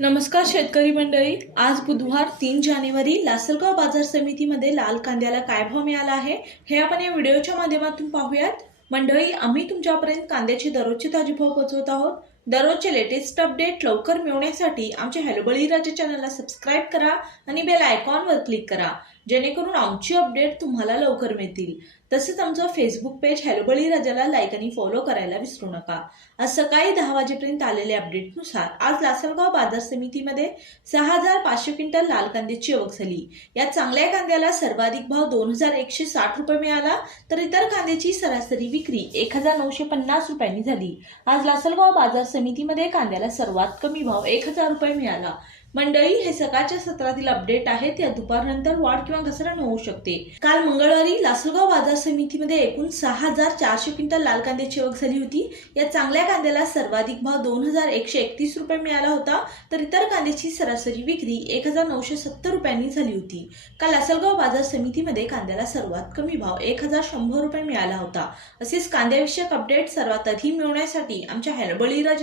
नमस्कार शेतकरी मंडळी. आज बुधवार तीन जानेवारी लासलगाव बाजार समितीमध्ये लाल कांद्याला काय भाव मिळाला आहे? हे आपण या व्हिडिओच्या माध्यमातून पाहूयात. मंडळी आम्ही तुमच्यापर्यंत कांद्याचे दररोजचे ताजे भाव पोहोचवत आहोत. दररोजचे लेटेस्ट अपडेट लवकर मिळवण्यासाठी आमच्या हॅलो बळीराजा चॅनलला सबस्क्राईब करा आणि बेल आयकॉनवर क्लिक करा जेणेकरून आमची अपडेट तुम्हाला लवकर मिळतील. तसेच आमचं फेसबुक पेज हॅलो बळीराजाला लाईक आणि फॉलो करायला विसरू नका. आज सकाळी दहा वाजेपर्यंत आलेल्या अपडेटनुसार आज लासलगाव बाजार समितीमध्ये सहा हजार पाचशे क्विंटल लाल कांद्याची आवक झाली. या चांगल्या कांद्याला सर्वाधिक भाव दोन हजार एकशे साठ रुपये मिळाला तर इतर कांद्याची सरासरी विक्री एक हजार नऊशे पन्नास रुपयांनी झाली. आज लासलगाव बाजार समितीमध्ये कांद्याला सर्वात कमी भाव एक हजार रुपये मिळाला. मंडळी हे सकाळच्या सत्रातील अपडेट आहेत त्या दुपारनंतर वाढ किंवा घसरण होऊ शकते. काल मंगळवारी लासलगाव बाजार समितीमध्ये एकूण सहा हजार चारशे क्विंटल लाल कांद्याची आवक झाली होती. या चांगल्या कांद्याला सर्वाधिक भाव दोन हजार एकशे एकतीस रुपये मिळाला होता. तर इतर कांद्याची सरासरी विक्री एक हजार नऊशे सत्तर रुपयांनी झाली होती. काल लासलगाव बाजार समितीमध्ये कांद्याला सर्वात कमी भाव एक हजार शंभर रुपये मिळाला होता. असेच कांद्याविषयक अपडेट सर्वात आधी मिळवण्यासाठी आमच्या हॅलबळीराज